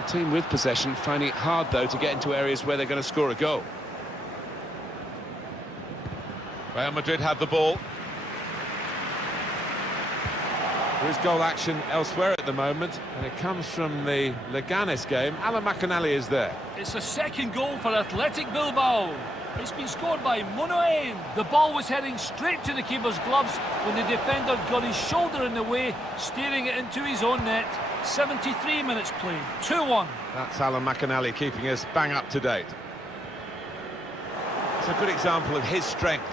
The team with possession finding it hard, though, to get into areas where they're going to score a goal. Real Madrid have the ball. There is goal action elsewhere at the moment, and it comes from the Leganes game. Alan McInally is there. It's a second goal for Athletic Bilbao. It's been scored by Munoain. The ball was heading straight to the keeper's gloves when the defender got his shoulder in the way, steering it into his own net. 73 minutes played, 2-1. That's Alan McInally keeping us bang up to date. It's a good example of his strength.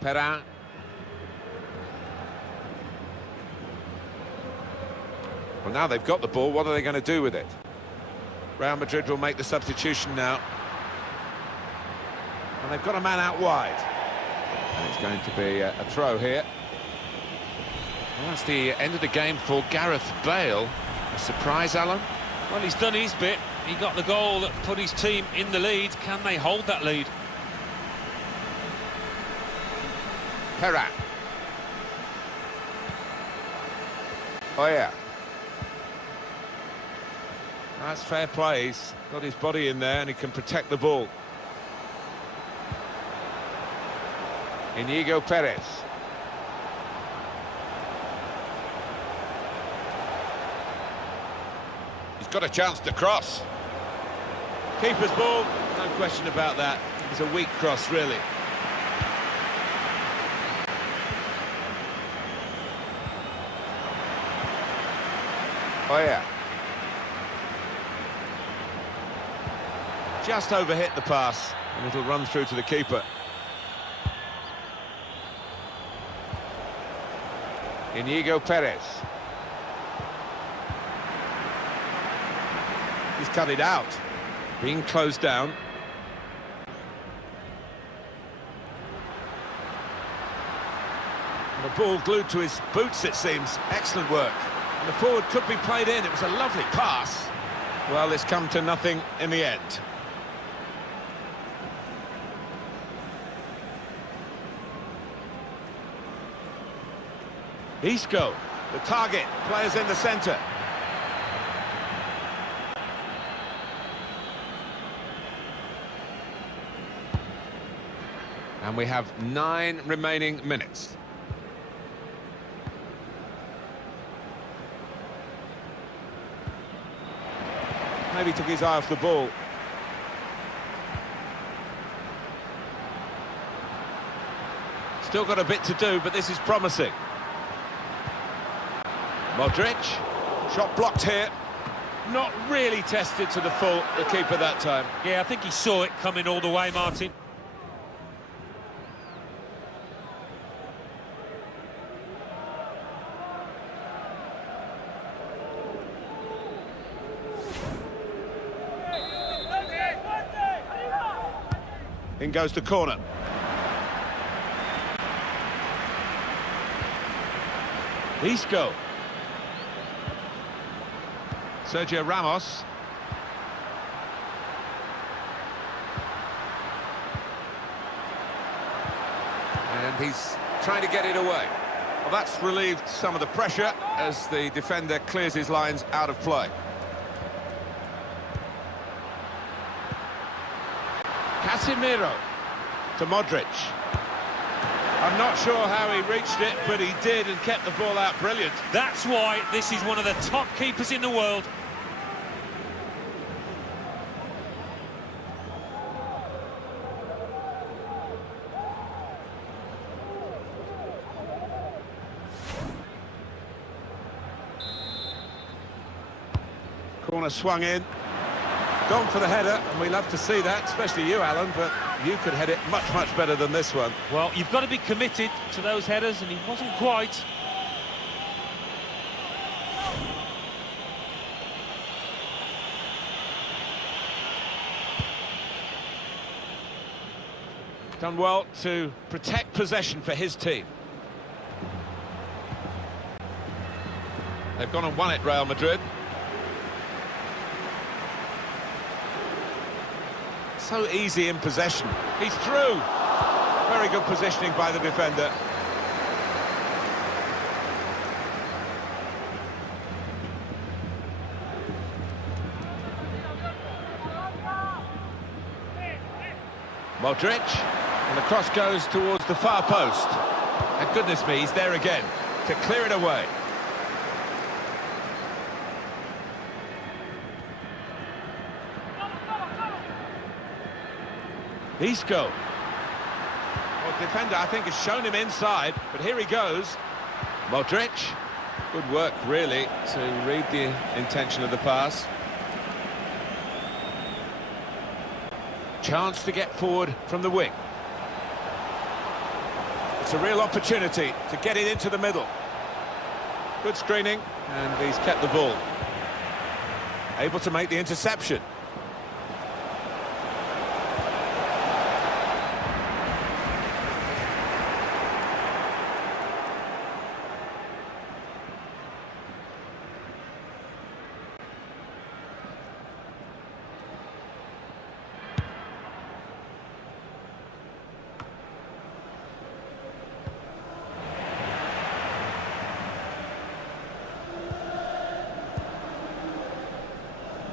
Perrin. Well, now they've got the ball, what are they going to do with it? Real Madrid will make the substitution now. And they've got a man out wide. And it's going to be a throw here. Well, that's the end of the game for Gareth Bale. A surprise, Alan? Well, he's done his bit. He got the goal that put his team in the lead. Can they hold that lead? Perrin. Oh, yeah. That's fair play. He's got his body in there and he can protect the ball. Inigo Perez. He's got a chance to cross. Keeper's ball, no question about that. It was a weak cross, really. Oh, yeah. Just overhit the pass, and it'll run through to the keeper. Inigo Perez. He's cut it out, being closed down. And the ball glued to his boots, it seems. Excellent work. And the forward could be played in. It was a lovely pass. Well, it's come to nothing in the end. Isco, the target, players in the centre. And we have 9 remaining minutes. Maybe took his eye off the ball. Still got a bit to do, but this is promising. Modric, shot blocked here. Not really tested to the full, the keeper that time. Yeah, I think he saw it coming all the way, Martin. In goes the corner. Isco. Sergio Ramos. And he's trying to get it away. Well, that's relieved some of the pressure as the defender clears his lines out of play. Casemiro to Modric. I'm not sure how he reached it, but he did and kept the ball out brilliant. That's why this is one of the top keepers in the world. Corner swung in. Gone for the header, and we love to see that, especially you, Alan, but you could head it much, much better than this one. Well, you've got to be committed to those headers, and he wasn't quite. Done well to protect possession for his team. They've gone and won it, Real Madrid. So easy in possession. He's through. Very good positioning by the defender. Modric, and the cross goes towards the far post. And goodness me, he's there again to clear it away. Isco. Well, defender, I think, has shown him inside, but here he goes. Modric. Good work, really, to read the intention of the pass. Chance to get forward from the wing. It's a real opportunity to get it into the middle. Good screening, and he's kept the ball. Able to make the interception.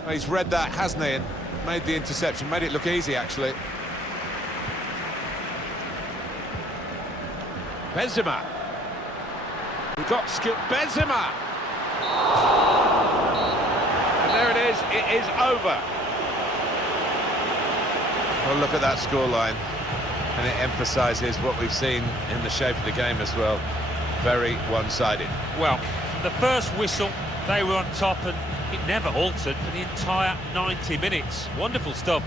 He's read that, hasn't he, and made the interception, made it look easy, actually. Benzema. We've got skill. Benzema! And there it is over. Well, look at that scoreline, and it emphasises what we've seen in the shape of the game as well. Very one-sided. Well, the first whistle, they were on top, and it never altered for the entire 90 minutes. Wonderful stuff.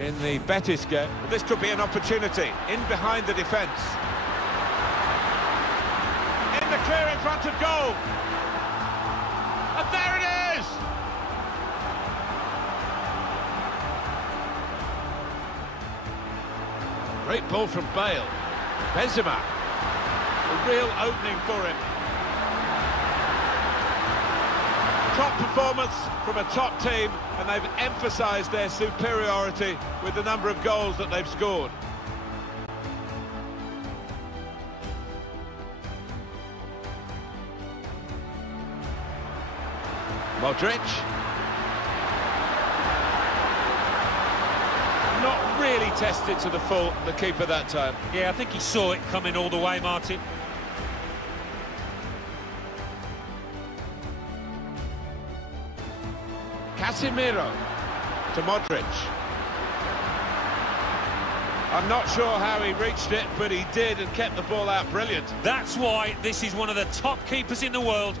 In the Betis game, this could be an opportunity, in behind the defence. In the clear in front of goal. And there it is! Great ball from Bale. Benzema. A real opening for him. Top performance from a top team, and they've emphasised their superiority with the number of goals that they've scored. Modric. Not really tested to the full, the keeper that time. Yeah, I think he saw it coming all the way, Martin. Casemiro to Modric. I'm not sure how he reached it, but he did and kept the ball out brilliant. That's why this is one of the top keepers in the world.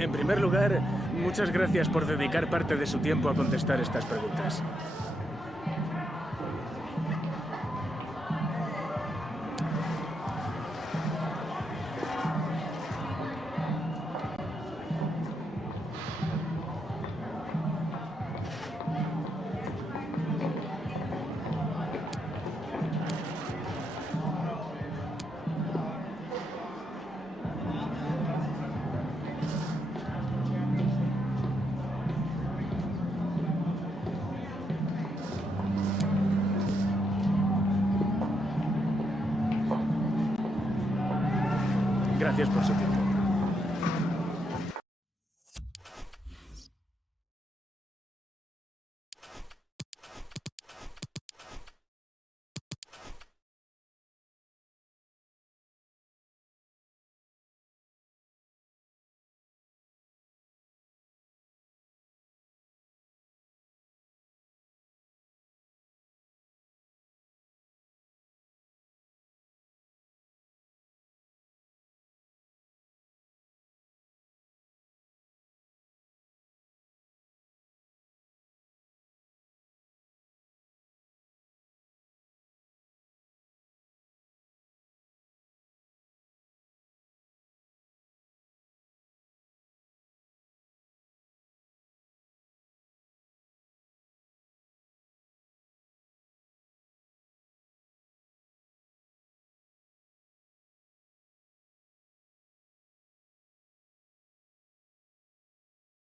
En primer lugar, muchas gracias por dedicar parte de su tiempo a contestar estas preguntas. Gracias por su tiempo.